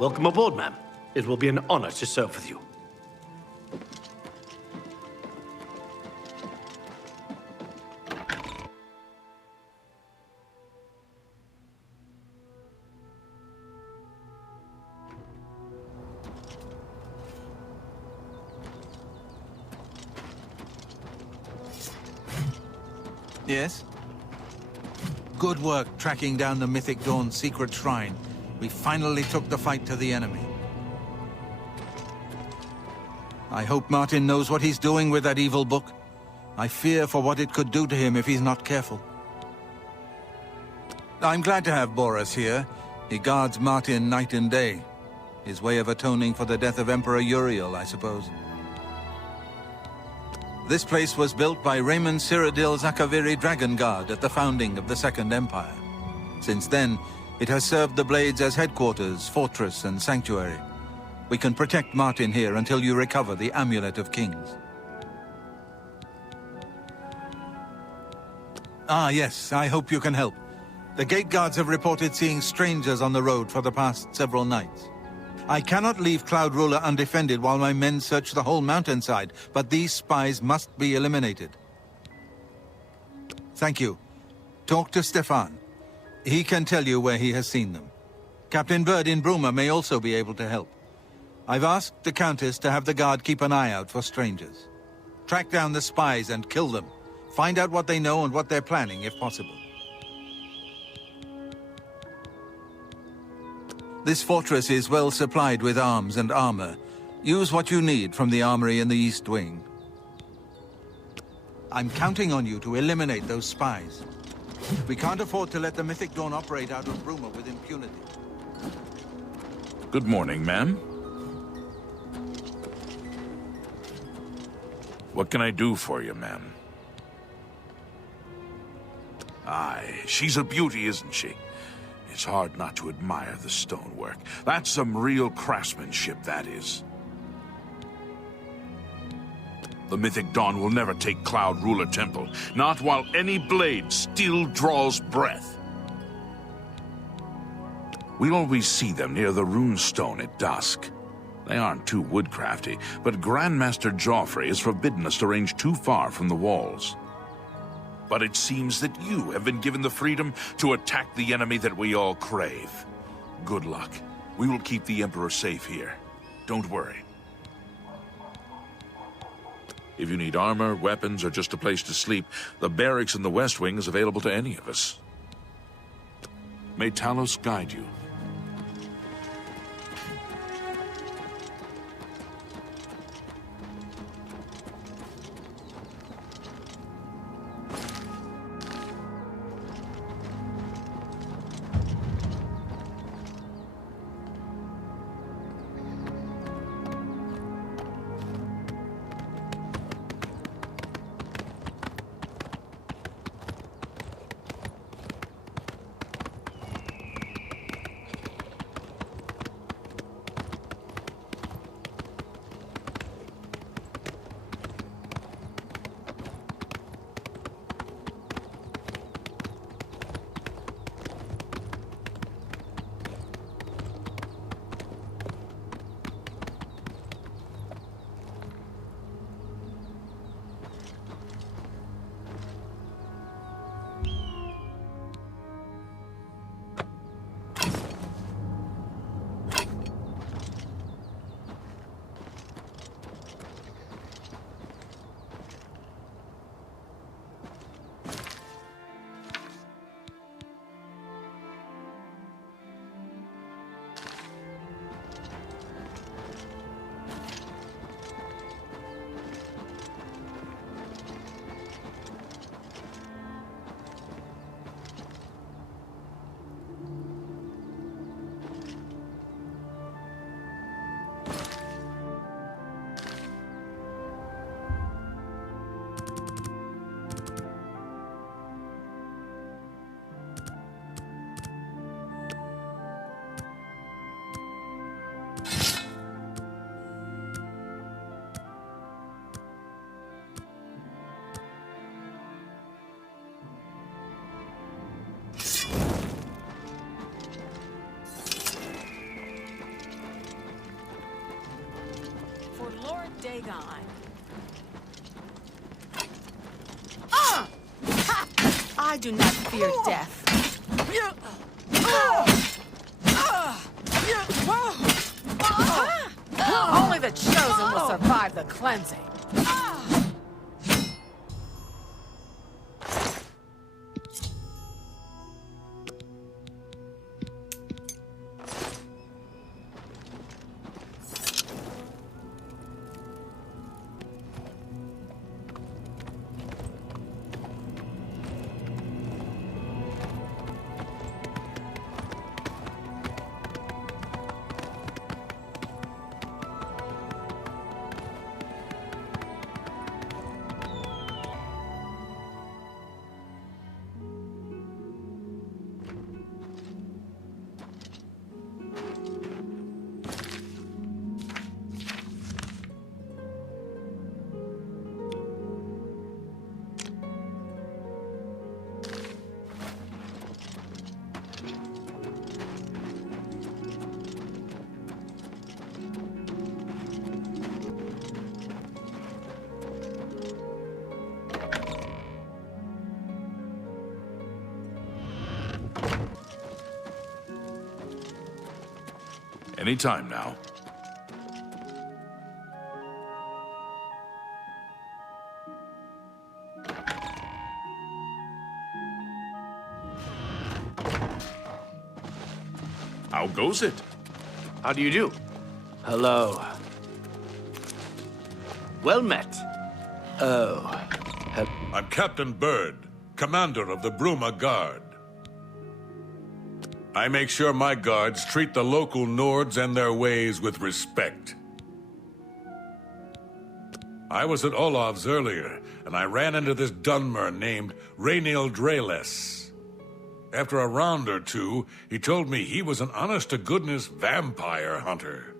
Welcome aboard, ma'am. It will be an honor to serve with you. Yes? Good work tracking down the Mythic Dawn secret shrine. We finally took the fight to the enemy. I hope Martin knows what he's doing with that evil book. I fear for what it could do to him if he's not careful. I'm glad to have Boris here. He guards Martin night and day. His way of atoning for the death of Emperor Uriel, I suppose. This place was built by Raymond Cyrodiil Zakaviri Dragon Guard at the founding of the Second Empire. Since then, it has served the Blades as headquarters, fortress, and sanctuary. We can protect Martin here until you recover the Amulet of Kings. Ah, yes, I hope you can help. The gate guards have reported seeing strangers on the road for the past several nights. I cannot leave Cloud Ruler undefended while my men search the whole mountainside, but these spies must be eliminated. Thank you. Talk to Stefan. He can tell you where he has seen them. Captain Burd in Bruma may also be able to help. I've asked the Countess to have the guard keep an eye out for strangers. Track down the spies and kill them. Find out what they know and what they're planning, if possible. This fortress is well supplied with arms and armor. Use what you need from the armory in the East Wing. I'm counting on you to eliminate those spies. We can't afford to let the Mythic Dawn operate out of Bruma with impunity. Good morning, ma'am. What can I do for you, ma'am? Aye, she's a beauty, isn't she? It's hard not to admire the stonework. That's some real craftsmanship, that is. The Mythic Dawn will never take Cloud Ruler Temple, not while any blade still draws breath. We'll always see them near the runestone at dusk. They aren't too woodcrafty, but Grandmaster Jauffre has forbidden us to range too far from the walls. But it seems that you have been given the freedom to attack the enemy that we all crave. Good luck. We will keep the Emperor safe here. Don't worry. If you need armor, weapons, or just a place to sleep, the barracks in the West Wing is available to any of us. May Talos guide you. Dagon. Ah! Ha! I do not fear death. Only the chosen will survive the cleansing. Any time now. How goes it? How do you do? Hello. Well met. Oh. I'm Captain Burd, commander of the Bruma Guard. I make sure my guards treat the local Nords and their ways with respect. I was at Olav's earlier, and I ran into this Dunmer named Rainiel Dreles. After a round or two, he told me he was an honest-to-goodness vampire hunter.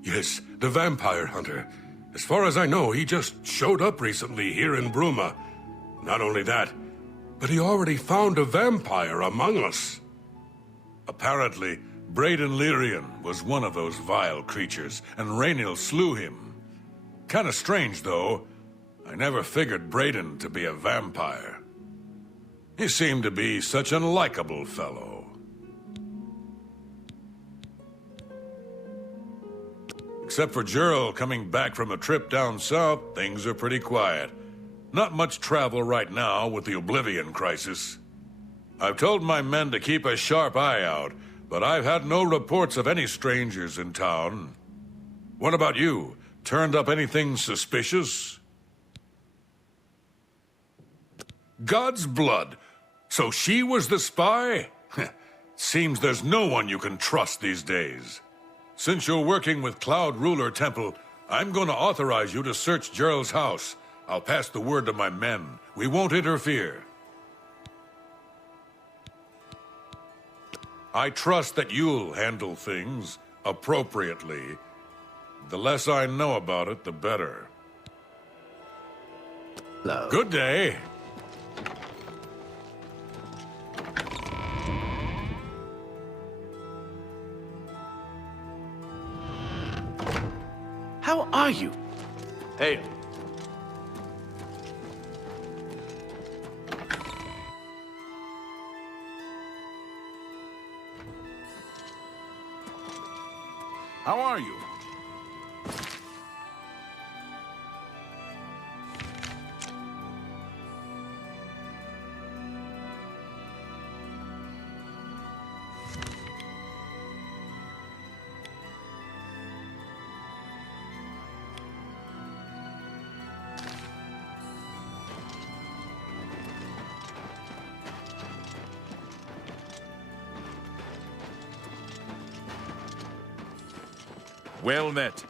Yes, the vampire hunter. As far as I know, he just showed up recently here in Bruma. Not only that, but he already found a vampire among us. Apparently, Braden Lyrian was one of those vile creatures, and Rainiel slew him. Kinda strange, though. I never figured Braden to be a vampire. He seemed to be such a likable fellow. Except for Jerall coming back from a trip down south, things are pretty quiet. Not much travel right now with the Oblivion crisis. I've told my men to keep a sharp eye out, but I've had no reports of any strangers in town. What about you? Turned up anything suspicious? God's blood. So she was the spy? Seems there's no one you can trust these days. Since you're working with Cloud Ruler Temple, I'm going to authorize you to search Jerall's house. I'll pass the word to my men. We won't interfere. I trust that you'll handle things appropriately. The less I know about it, the better. Hello. Good day. How are you? Hey. How are you? Well met.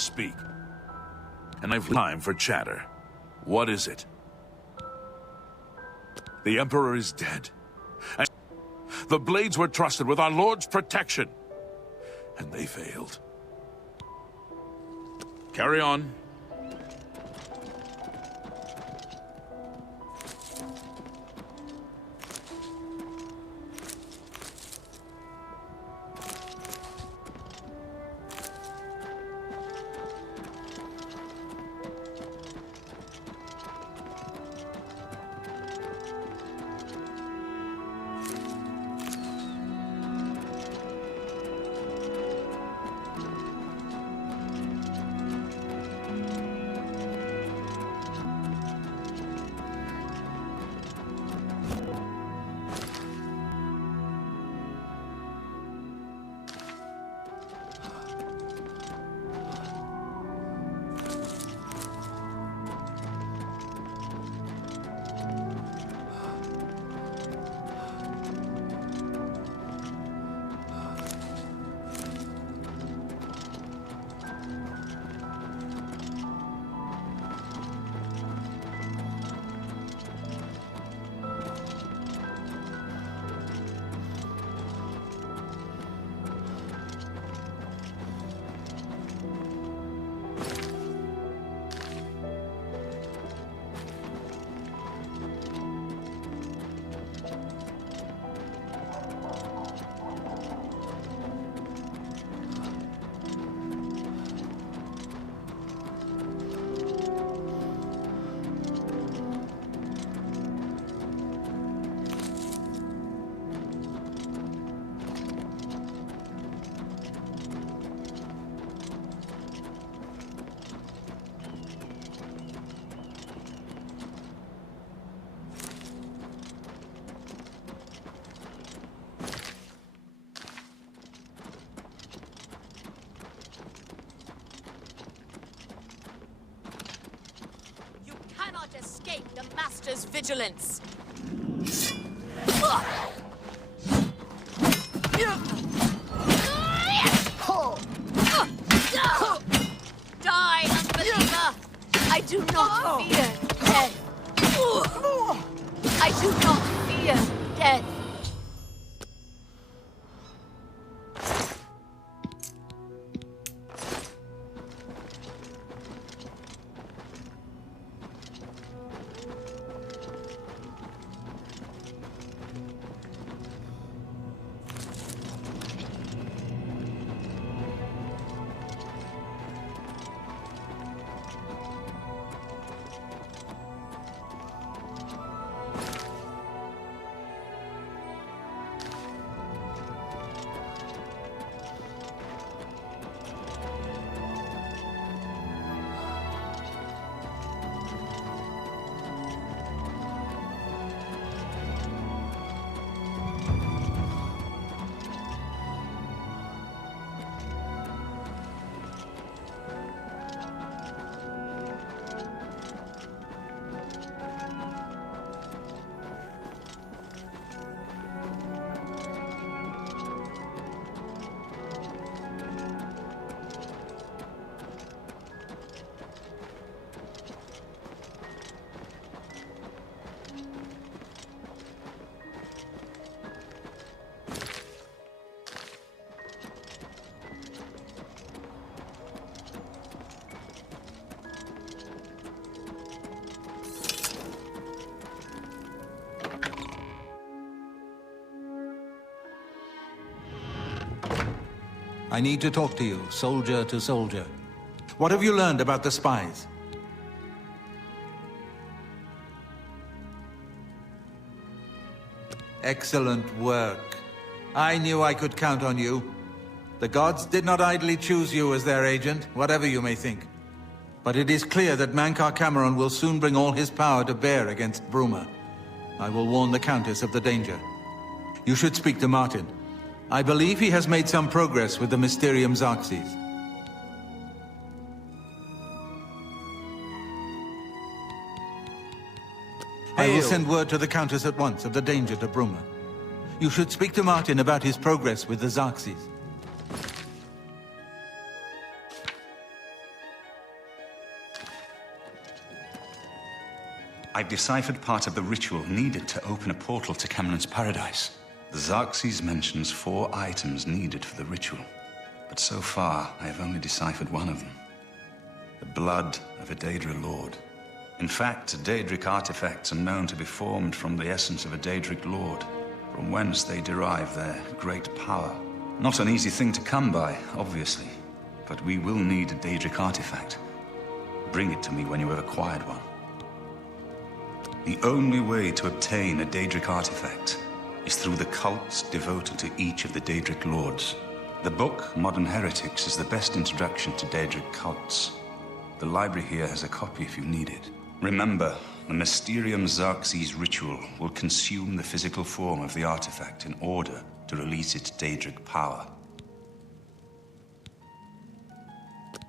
Speak. And I've time for chatter. What is it? The Emperor is dead. And the Blades were trusted with our Lord's protection. And they failed. Carry on. Escape the Master's vigilance. Die, unbeliever! I do not fear death. I do not fear death. I need to talk to you, soldier to soldier. What have you learned about the spies? Excellent work. I knew I could count on you. The gods did not idly choose you as their agent, whatever you may think. But it is clear that Mankar Cameron will soon bring all his power to bear against Bruma. I will warn the Countess of the danger. You should speak to Martin. I believe he has made some progress with the Mysterium Xerxes. I will send word to the Countess at once of the danger to Bruma. You should speak to Martin about his progress with the Xerxes. I've deciphered part of the ritual needed to open a portal to Cameron's paradise. The Xerxes mentions 4 items needed for the ritual, but so far I have only deciphered one of them. The blood of a Daedra lord. In fact, Daedric artifacts are known to be formed from the essence of a Daedric lord, from whence they derive their great power. Not an easy thing to come by, obviously, but we will need a Daedric artifact. Bring it to me when you have acquired one. The only way to obtain a Daedric artifact is through the cults devoted to each of the Daedric lords. The book, Modern Heretics, is the best introduction to Daedric cults. The library here has a copy if you need it. Remember, the Mysterium Xerxes ritual will consume the physical form of the artifact in order to release its Daedric power.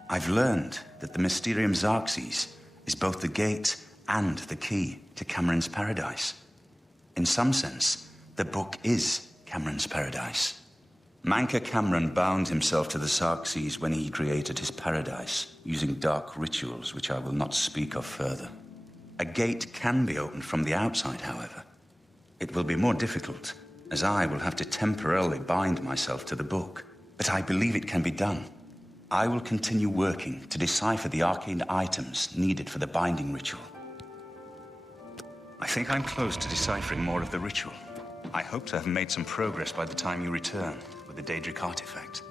I've learned that the Mysterium Xerxes is both the gate and the key to Cameron's paradise. In some sense, the book is Cameron's paradise. Manca Cameron bound himself to the Xerxes when he created his paradise, using dark rituals which I will not speak of further. A gate can be opened from the outside, however. It will be more difficult, as I will have to temporarily bind myself to the book, but I believe it can be done. I will continue working to decipher the arcane items needed for the binding ritual. I think I'm close to deciphering more of the ritual. I hope to have made some progress by the time you return with the Daedric artifact.